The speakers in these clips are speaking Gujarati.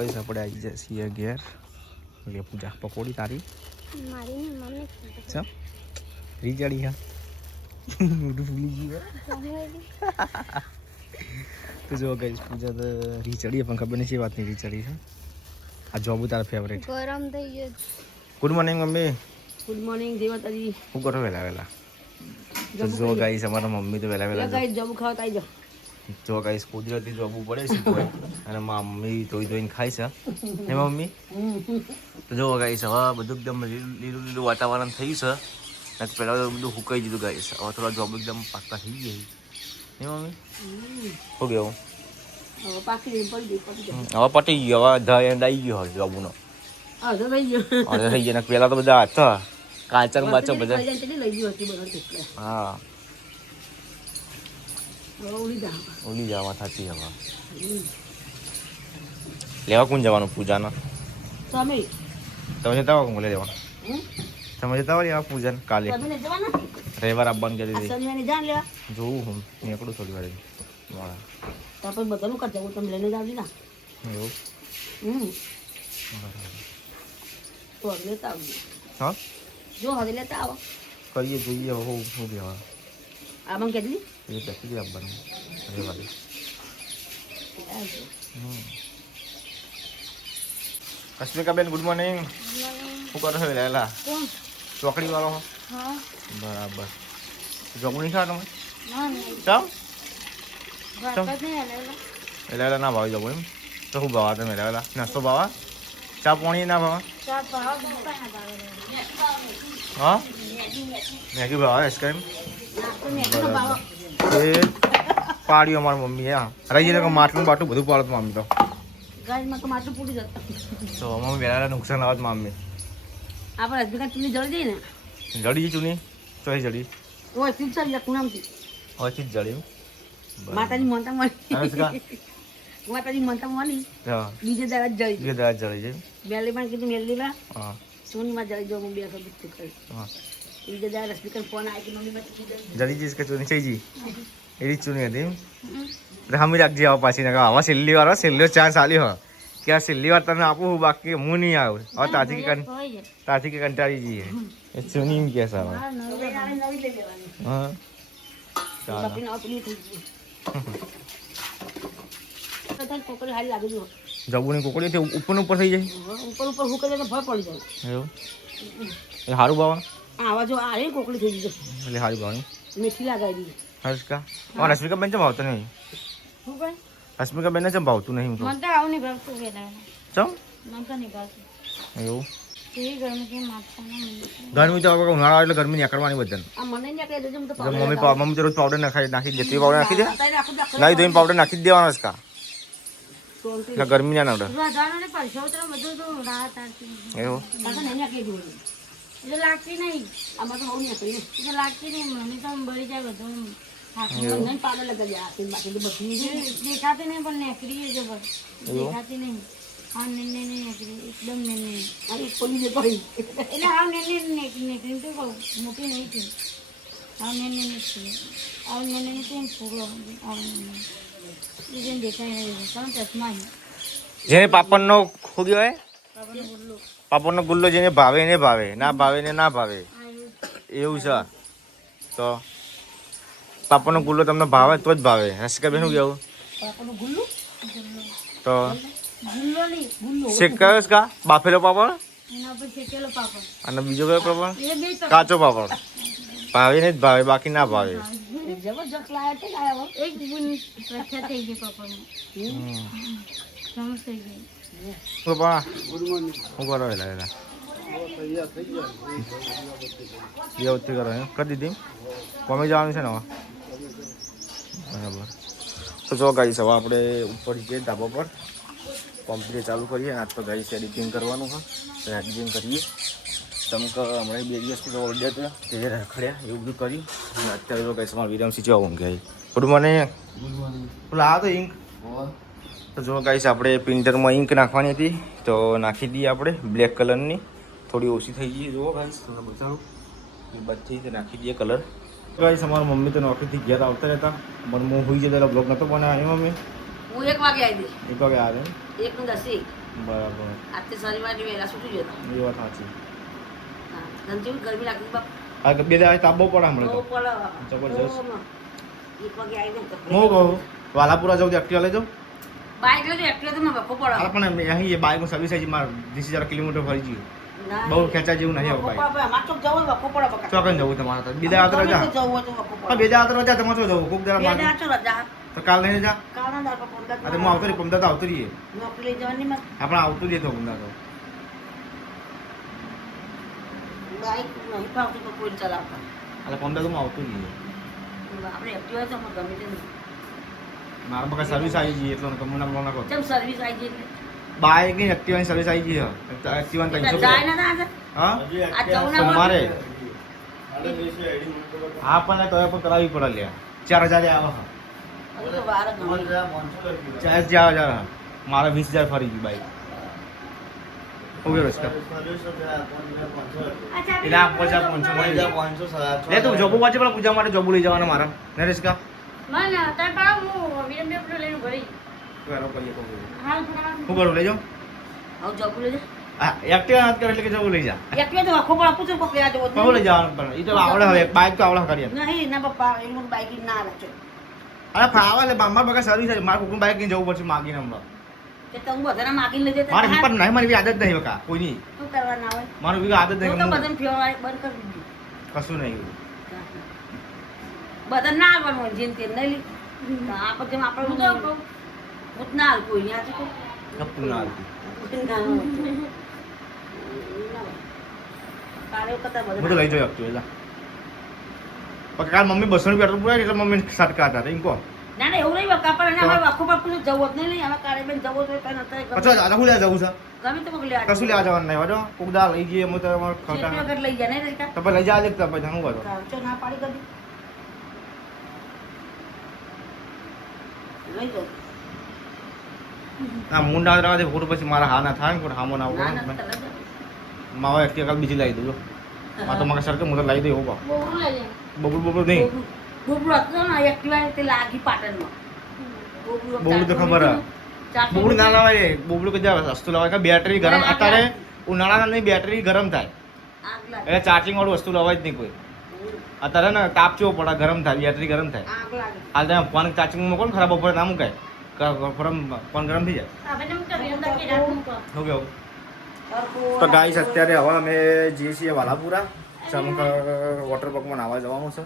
ગાઈસ આપણે આવી જાય છીએ ઘેર લે પૂજા પકોડી તારી મારી ને મમ્મી ચમ રીચડી હા ભૂલી ગઈ તો જો ગાઈસ પૂજા તો રીચડી પણ ખબર નથી વાત નહીં રીચડી છે આ જોબ તારા ફેવરેટ ગરમ થઈ ગયો. Good morning mummy. Good morning દેવતાજી. શું કરો વહેલા વહેલા? તો જો ગાઈસ અમારા મમ્મી તો વહેલા વહેલા ગાઈસ જોબ ખાવા આવી જાઓ. જો ગાઈસ કુદરતી જોબુ પડે છે કોઈ અને મમ્મી ધોઈને ખાય છે હે મમ્મી. તો જો ગાઈસ હવે બધું એકદમ લીલું લીલું વાતાવરણ થયું છે ને પહેલાં બધું સુકાઈ દીધું ગાઈસ હવે થોડા જોબ એકદમ પાકા થઈ ગયા હે મમ્મી. શું કેવું હવે પાકી પડી હવે પટી ગયો હવે ધ એન્ડ આવી ગયો હવે જોબનો હવે થઈ ગયો હવે થઈ ગયા પહેલાં તો બધા હતા કાચર બાચર બધા લઈ ગયો હતી બધા હા ઓલી જવા થતી હવે લેવા કોણ જવાનું પૂજાના તમે જતા હો કોણ લેવાનું તમે જતા હો લેવા પૂજન કાલે રવિવાર આવવાનું કરી દીધી જાણ લેવા જોવું હું નીકળું થોડી વાર મોડા તાપણ બધાનું કરતા હું તમે લઈને જાવડી ના એવું તો હવે લેતા આવજો હા જો હવે લેતા આવો કરીએ જોઈએ હવે શું લેવા આમાં કહી દીધી એ પેકી આપવાનું રવિવારે કશ્મિકાબેન ગુડ મોર્નિંગ શું કરો છો લેલા કોણ ચોકડી વાળો હા બરાબર જમવું નહીં ખા તમે ના નહીં ચાલ વાપસ નહીં આલેલો લેલા ના ભાવી જવું એમ તો શું ભાવા તમે લેલા નાસ્તો ભાવા ચા પાણી ના ભાવા ચા ભાવ દુકાન ભાવે હા મેગી ભાવા આઈસ્ક્રીમ એ પાડ્યું અમારી મમ્મી હા રહી જઈને માટલું બાટલું બધું પાડતું મમ્મી તો ગાજમાં તો માટલું પૂરી જતા તો મમ્મી વહેલા નુકસાન આવત મમ્મી આપણે હસબી ચૂની જળી જઈએ ને જડી ચૂની ચોઈ જડી ઓય પિક્ચર યા કુણામથી હવેથી જ જડી માતાજી મનતા મળી માતાજી મનતા મળી હા બીજે દાડા જળી બે દાડા જડી જાય બેલી પણ કીધું મેલી લા હા સોનીમાં જળી જો હું બે સબૂત કરી હા બીજે દાડા સ્પીકર ફોન આવી કે મમ્મી મેં કીધું જડી જઈશ કે ચૂની થઈ જી એવી જ ચૂની હતી એટલે હમી રાખજે આવા પાછી ને આવા છેલ્લી વાર છેલ્લો ચાન્સ આલ્યો હ કે આ છેલ્લી વાર તને આપું બાકી હું નહીં આવું હવે તાથી કે કંટાળી જઈએ એ ચૂની એમ કે સારા નવી લઈ લેવાની હા ચાલો બાકી ના પેલી થઈ ગઈ કોકરી હારી લાગી જો જબુની કોકડી ઉપર ઉપર થઈ જાય ઉપર ઉપર હુકે જાય તો ભર પડી જાય એવું એ સારું બાવા આવા જો આ રે કોકડી થઈ ગઈ એટલે સારું બાવાનું મીઠી લગાવી દીધી હર્ષકા રશ્મિકા બેન ચમ ભાવતું નહીં હું કઈ રશ્મિકા બેન ચમ ભાવતું નહીં મને તો આવું નહીં ભાવતું વેલા ચમ મને તો નહીં ભાવતું એવું કેવી ગરમી કેમ માગતા ના મને ગરમી તો હવે ઉનાળા એટલે ગરમી નીકળવાની બધાને આ મને નહીં કે દેજો તો મમ્મી તો રોજ પાવડર નાખી દે પાવડર નાખી દે નાખું નાખી ધોઈને પાવડર નાખી જ દેવાનો છે કા એટલે ગરમી ના નડે વધારો ને પરસોતરો બધું તો રાહત આવતી એવું નહીં નાખી દઉં એટલે લાગતી નહીં આમાં તો બહુ નીકળી એટલે લાગતી નહીં મને તો આમ બળી જાય બધું નહીં પાવડર લગાવી આખી બાકી તો બધી દેખાતી નહીં પણ નેકરી જબર દેખાતી નહીં હા નેને નેકરી એકદમ નેને આ પોલી જે પડી એટલે હા નેને નેકરી તો કહું મોટી નહીં થઈ હા નેને નથી આ નેને કેમ પૂરો જેમ દેખાય નહીં કારણ ચશ્મા જેને પાપડનો ખોગ્યો હોય પાપડનો ગુલ્લો જેને ભાવે ને ભાવે ના ભાવે ને ના ભાવે એવું છે તો પાપડનો ગુલ્લો તમને ભાવે તો જ ભાવે રસિકા બેન શું કેવું પાપડનું ગુલ્લું તો ગુલ્લો નહીં ગુલ્લો શેક કયો કા બાફેલો પાપડ એના પર શેકેલો પાપડ અને બીજો કયો પાપડ એ બે તો કાચો પાપડ ભાવે ને જ ભાવે બાકી ના ભાવે જબરજસ્ત લાયા છે લાયા એક ગુણ પ્રખ્યાત થઈ ગઈ પાપડમાં સમજ થઈ ગઈ પપ્પા ગુડ મોર્નિંગ શું કરો એલા યવતી કરો એમ કરી દીધી કોમે જવાનું છે ને હવે બરાબર તો જો ગાઈસ હવે આપણે ઉપર જઈએ ધાબા પર કોમ્પ્યુટર ચાલુ કરીએ આજ તો ગાઈસ એડિટિંગ કરવાનું છે તો એડિટિંગ કરીએ તમક હમણાં 2 દિવસથી તો ઓર્ડર હતા તે રખડ્યા એવું બધું કર્યું અને અત્યારે તો ગાઈસ અમારા વિરામસી જવા ઊંઘ્યા ગુડ મોર્નિંગ પેલા આ તો ઇંક તો જો ગાઈસ આપણે પ્રિન્ટરમાં ઇંક નાખવાની હતી તો નાખી દઈએ આપણે બ્લેક કલરની થોડી ઓછી થઈ ગઈ જુઓ ગાઈસ તમને બતાવું એ બધી નાખી દઈએ કલર ગાઈસ અમારા મમ્મી તો નોકરીથી ઘેર આવતા રહેતા પણ હું હોઈ જતા બ્લોગ નહોતો બનાવ્યો મમ્મી હું 1 વાગે આવી દઈ 1 વાગે આવે 1:10 બરાબર આજથી શનિવારે વહેલા છૂટી જતા એ વાત સાચી હા તને જેવી ગરમી લાગતી બાપ આ બે દાડા તાપ બહુ પડે હમણાં બહુ તો પડે જબરજસ્ત. એક વાગે આવી જાય તો હું કહું વાલાપુરા જાઉં તો એક્ટિવા લઈ જાઉં બાઇક લઈને એટલે તો બપ્પો પડે અરે પણ અહીં એ બાઇકનું સર્વિસ આવી મારે 20,000 કિલોમીટર ફરી ગયું ના, બહુ ખેંચા જેવું નહીં હવે બાઇક અમારે ચોક જવું હોય, બપ્પો પડે બકા. ચોકન જવું તમારે તો બીજા આતર ગમે જા તે જવું હોય તો બપ્પો પડે. બે દાડા આતર જા તમારે શું જવું કોક બે દાડા દાડા ચો રજા. તો કાલ લઈને જા કાલના દાડા પર પંદર આ તો હું આવતો રહી પમદા તો આવતો રહીએ નોકરી લઈ જવાની માં આપણે આવતું રહીએ તો પમદા તો બાઇક નહીં ફાવતું તો કોઈ ચલાવતા. એટલે પમદા તો હું આવતું રહીએ આપણે એક્ટિવા તો અમે ગમે તે નહીં. મારા બકા સર્વિસ આવી ગઈ એટલે તમને ના ના કહો કેમ સર્વિસ આવી ગઈ એટલે? બાઇક ની એક્ટિવાની સર્વિસ આવી ગઈ છે એક્ટિવાની 300 જાય ના ના હા આ જવું ના પણ મારે હોય. હા પણ તો પણ કરાવવી પડે લ્યા 4,000 આવે હજુ તો વાર જ નથી. 4,000 મારે 20,000 ફરી ગઈ બાઇક ઓકે રસ્તા એટલે આ 500 મળી જાય લે તું જોબુ વાંચે પણ પૂજા માટે જોબુ લઈ જવાના મારા નરેશ કા મને તાર પાડો હું વિરમ પેપર લઈને ઘરે કરો કરીએ તો હાલ ફટાફટ હું કરું લઈ જાઉં આવું જવું લઈ જા. હા એક્ટિવા હાથ કરે એટલે કે જોબુ લઈ જા એક્ટિવા તો આખો પણ આપું છું પકડી આ જવો કહું લઈ જવાનું પણ એ તો આવડે હવે બાઇક તો આવડે કરીએ નહીં ના પપ્પા એનું બાઇક ના રાખે અરે ફાવે એટલે મારા બગા સર્વિસ છે મારે કોઈનું બાઇક લઈને જવું પડશે માગીને હમણાં કે તું બધાને માગીને લઈ જતા મારે પણ નહીં મારી આદત નહીં બકા કોઈની શું કરવા ના હોય મારું બી આદત હું તો નહીં બધાને ફેરવાય બંધ કરી દીધું. કશું નહીં બધા ના આવવાનું હોય જેમ તેમ નહીં લી આપણે જેમ આપણે હું તો કહું હું જ ના હાલ કોઈ નહીં આજે કોઈ કપતું ના આવતી ના હોય. કાલે કરતા હું તો બધા લઈ જઈ આપતું એટલે પણ કાલ મમ્મી 200 પેટ્રોલ પુરાય એટલે મમ્મી સટકા હતા એમ કહો ના ના એવું નહીં બકા પણ હવે આખો બાપુ જવું જ નહીં હવે કાલે બેન જવું તો કઈ નતા પછી આજે હું લેવા જવું છે ગમે તો મોકલી કશું લેવા જવાનું નહીં વાડો કોક દા લઈ જઈએ અમે તો અમારે ખવતા વગર લઈ જાય નહીં રહેતા તો પછી લઈ જા દે તો પછી હું કરો ચો ના પાડી કરી લઈ જાઓ. ના મુંડા રહેવા દે ખોટું પછી મારા હા ના થાય ને ખોટું હામો ના ના આવડે ના લઈ જાઓ. માવા એક્ટિવા કાલ બીજી લાવી દઉં આ તો મારા સરકે હું તો લાવી દઉં એવું બા બહુ લઈ લે બબલું બબલું નહીં બોબડું હતું ને એક્ટિવા તે લાગી પાટણમાં બોબડું તો ખબર હે. બોબડું ના લાવાય બોબડું કદાચ વસ્તુ લાવાય કે બેટરી ગરમ અત્યારે ઉનાળાના નહીં બેટરી ગરમ થાય આગ લાગે એટલે ચાર્જિંગ વાળું વસ્તુ લાવાય જ નહીં કોઈ અત્યારે ને તાપ ચેવો પડે ગરમ થાય બેટરી ગરમ થાય આગ લાગે હાલ તમે ફોન ચાર્જિંગ મૂકો ને ખરાબ ઉપર ના મુકાય ફોન ગરમ થઈ જાય આપણે મુક વિરમ તક રાત મુક શું કેવું તો ગાઈસ અત્યારે હવે અમે જઈએ છીએ વાલાપુરા ચમક વોટર પાર્કમાં નાહવા જવાનું છે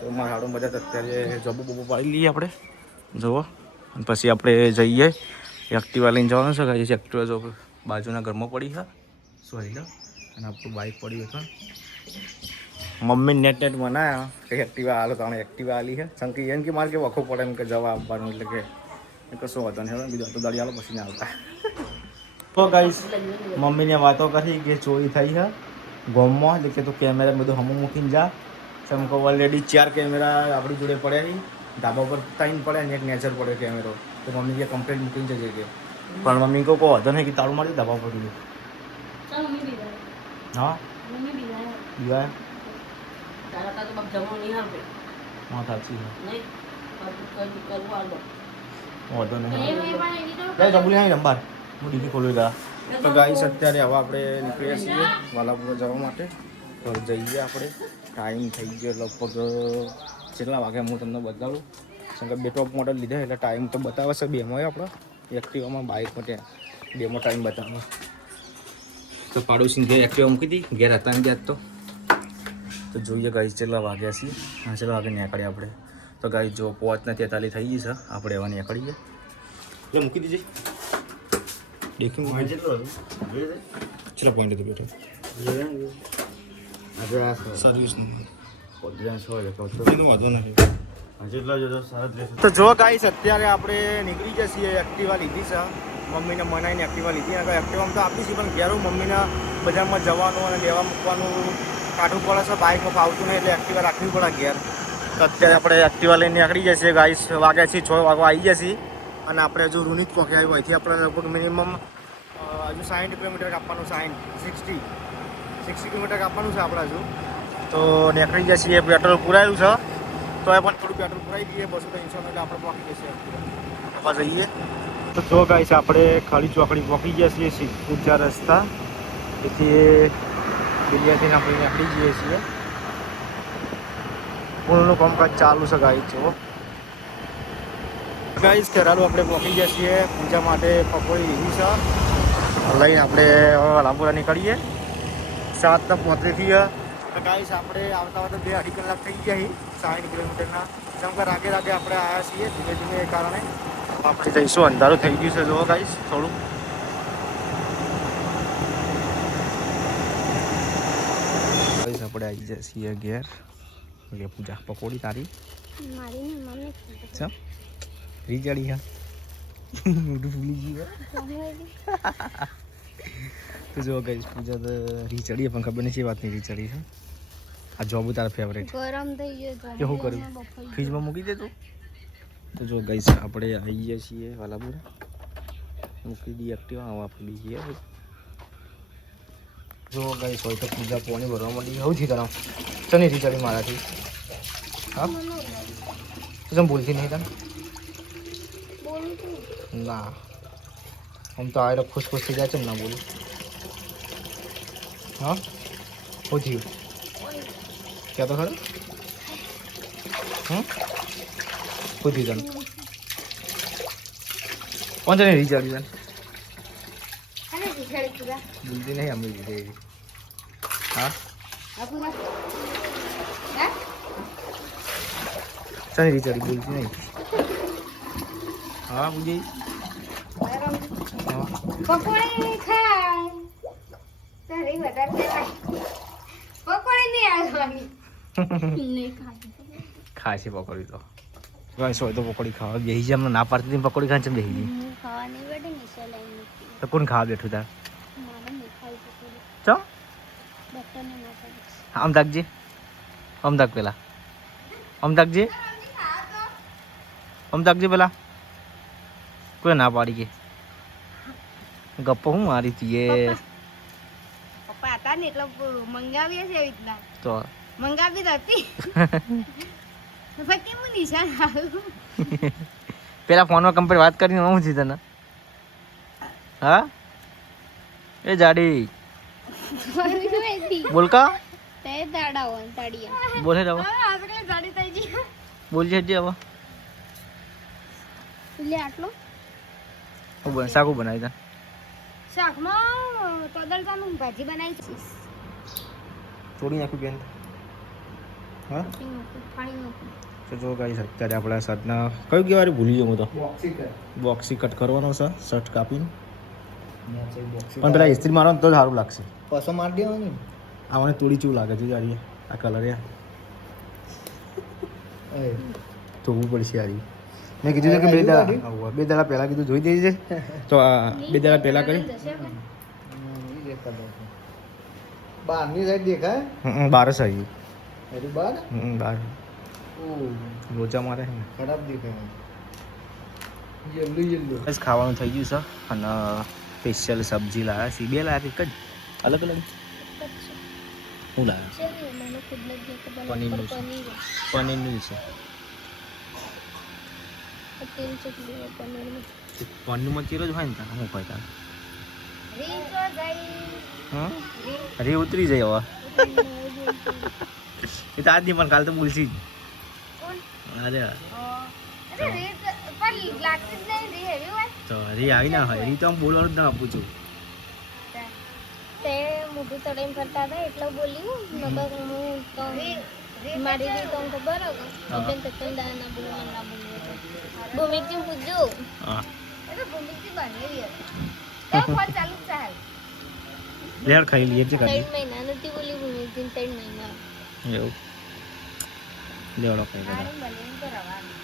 તો મારા હાડું બધા અત્યારે જબુ બબુ પાડી લઈએ આપણે જુઓ અને પછી આપણે જઈએ એક્ટિવા લઈને જવાનું છે ગાઈસ એક્ટિવા જો બાજુના ઘરમાં પડી છે સોરી લો અને આપણું બાઇક પડ્યું છે મમ્મી નેટ બનાવ્યા કે એક્ટિવા હાલો તો એક્ટિવા આલી છે શંકી એમ કે મારે કે વખો પડે એમ કે જવા આવવાનું એટલે કે કશું વાતો નહીં હવે બીજું તો દાડી હાલો પછી ના આવતા તો ગાઈસ મમ્મીને વાતો કરી કે ચોરી થઈ છે ગોમમાં એટલે કે તો કેમેરા બધું હમું મૂકીને જા જેમ કે ઓલરેડી 4 કેમેરા આપણી જોડે પડ્યા છે ધાબા પર 3 પડ્યા ને એક નેચર પડ્યો કેમેરો તો મમ્મી કે કમ્પ્લેટ મૂકીને જજે કે પણ મમ્મી કહો વાંધો નહીં કે તાળું મારી ધાબા પર દીધું ચાલ મમ્મી બી હા મમ્મી બી જાય દીવાય તારા કાતો બાપ જમવાનું નહીં હાલ હા સાચી છે નહીં કઈ કરવું હાલ વાંધો એ નહીં મેં પણ એની તો લે જબુલી આવી નંબર હું ડીપી ખોલી દા તો ગાઈસ અત્યારે હવે આપણે નીકળીએ છીએ વાલાપુર જવા માટે તો જઈએ આપણે ટાઈમ થઈ ગયો લગભગ કેટલા વાગે હું તમને બતાવું કારણ કે બે ટોપ મોડલ લીધા એટલે ટાઈમ તો બતાવે છે બેમાં આપણે એક્ટિવામાં બાઇકમાં ત્યાં બેમાં ટાઈમ બતાવે તો પાડોશી ઘેર એક્ટિવા મૂકી હતી ઘેર હતા ને ત્યાં તો જોઈએ ગાઈસ કેટલા વાગ્યા છીએ હા કેટલા વાગે નીકળીએ આપણે તો ગાઈસ જો 5:43 થઈ ગઈ છે આપણે હવે નીકળીએ એટલે મૂકી દીધી દેખી ચલો પોઈન્ટ હતો બેઠો સર્વિસ વાંધો નથી તો જો ગાઈસ અત્યારે આપણે નીકળી જઈએ છીએ એક્ટિવા લીધી છે મમ્મીને મનાઈને એક્ટિવા લીધી અને એક્ટિવામાં તો આપી છે પણ ઘેર મમ્મીને બજારમાં જવાનું અને લેવા મૂકવાનું કાઢવું પડે છે બાઇકમાં ફાવતું નહીં એટલે એક્ટિવા રાખવી પડે ઘેર તો અત્યારે આપણે એક્ટિવા લઈને નીકળી જઈએ છીએ ગાઈસ વાગ્યા છીએ 6 વાગવા આવી જઈએ અને આપણે હજુ રૂનીત પહોંચી આવ્યું અહીંથી આપણે લગભગ મિનિમમ હજુ 60 કિલોમીટર કાપવાનું 60 કિલોમીટર કાપવાનું છે આપણે હજુ તો નીકળી જઈએ છીએ પેટ્રોલ પુરાયેલું છે તો એ પણ થોડું પેટ્રોલ પુરાઈ દઈએ 200-300 એટલે આપણે પહોંચી જઈએ આપણે જઈએ તો જો ગાઈસ આપણે ખાલી ચોકડી પહોંચી ગયા છીએ ઊંચા રસ્તા તેથી બિલિયાથી આપણે નીકળી જઈએ છીએ. પુલનું કામકાજ ચાલુ છે ગાઈસ. જો ગાઈસ ખેરાલુ આપણે પહોંચી ગયા છીએ. પૂજા માટે પકોડી લીધી છે લઈને આપણે રામપુરા નીકળીએ. 7:35 થયા. તો ગાઈસ આપણે આવતા આવતા 2-2.5 કલાક થઈ ગયા છીએ 60 કિલોમીટરના. જેમ કે રાગે રાગે આપણે આવ્યા છીએ ધીમે ધીમે કારણે આપણે જઈશું. અંધારું થઈ ગયું છે જો ગાઈસ થોડું. ગાઈસ આપણે આવી જાય છીએ ઘેર. એટલે પૂજા પકોડી તારી ચમ રીચડી હા મોઢું ફૂલી ગયું. તો જો ગાઈસ પૂજા તો રીચડી પણ ખબર નથી વાત નહીં રીચડી છે. આ જોબુ તારા ફેવરેટ ગરમ થઈ ગયો કે શું કર્યું ફ્રીજમાં મૂકી દે તું. તો જો ગાઈસ આપણે આવી ગયા છીએ વાલાપુરા. મૂકી દી એક્ટિવા આવો આપણે બીજી જો ગાઈસ હોય તો પૂજા પોણી ભરવા માંડી સૌથી તરફ ચની રીચડી મારાથી. હા તું બોલતી નહીં તને ના આમ તો આવેલો ખુશ ખુશ થઈ જાય છે ને ના બોલું. હા શું થયું ક્યાં તો ખરું શું થયું તને કોણ છે ને રીચાડી તને બોલતી નહીં અમે લીધે હા ચાલી રીચાડી બોલતી નહીં. હા પૂજી પકોડી ખાય તારી વધારે પકોડી નહીં આવવાની નહીં ખાતી ખાય છે પકોડી તો ગાઈસ હોય તો પકોડી ખાવા બેસી જાય. અમને ના પાડતી હતી પકોડી ખાને ચમ બેસી ગઈ. હું ખાવા નહીં બેઠી નિશા લઈને તો કોણ ખાવા બેઠું તાર મારે નહીં ખાવી પકોડી ચો ડૉક્ટરને ના પાડીશ. આમ તાકજે આમ તાક પેલા આમ તાકજે આમ તાકજે પેલા કોઈ ના પાડી કે ગપ્પો હું મારી તીએ પપ્પા હતા ને એટલે મંગાવીએ છે એવી રીતના તો મંગાવી જ હતી પછી હું નિશાન આવ્યું પેલા ફોનમાં કમ્પ્લીટ વાત કરીને હું છે તને હા એ જાડી બોલ કા તે દાડાઓ તાડિયા બોલે રવા આગળ જાડી થઈ ગઈ બોલ છે હવે લે આટલો હું બન શાકું બનાવી તા શાકમાં તોદરકાનું ભાજી બનાવી છે થોડી નાખ્યું બેન હા તો જો ગાઈસ અત્યારે આપણા શર્ટના કયું કહેવાય ભૂલી ગયો હું તો બોક્સી કટ કરવાનો છે શર્ટ કાપીને પણ પેલા ઇસ્ત્રી મારવાનું તો સારું લાગશે. પાછો મારી દેવાની આમને થોડી ચૂ લાગે છે યાર આ કલર યાર ધોવું પડશે યાર. મેં કીધું છે કે બે દાડા પહેલાં કીધું જોઈ દેજે તો આ 2 દાડા પહેલાં કરી બહારની સાઈડ દેખાય 12 આવી એની બહાર 12 લોચા મારે છે ને ખરાબ દેખાય યલ્લો બસ ખાવાનું થઈ ગયું છે અને સ્પેશિયલ સબ્જી લાવ્યા છે 2 લાવ્યા એક જ અલગ અલગ હું લાવ્યા પનીરનું છે પનીરનું છે પનીરમાં ચીરો જ હોય ને તાર હું ખાય તાર હા અરે ઉતરી જાય હવે એ તો આજ નહીં પણ કાલ તો બોલશી જ. અરે તો રી આવી ના હોય રી તો આમ બોલવાનું જ ના આપું છું. તે મોઢું તળીને ફરતા હતા એટલે બોલ્યું નકર હું તો મારી રીત તો ખબર હતી બેન તો ચંદા ના બોલવા ના બોલવું ભૂમિકજી પૂછજો હા એટલે ભૂમિકજી બની તો ફોન ચાલુ ચાલ લેર ખાઈ લઈએ છે 3 મહિના નથી બોલી ભૂમિકજી 3 મહિના એવું લેવડો ખાઈ આને બની કરાવવાનું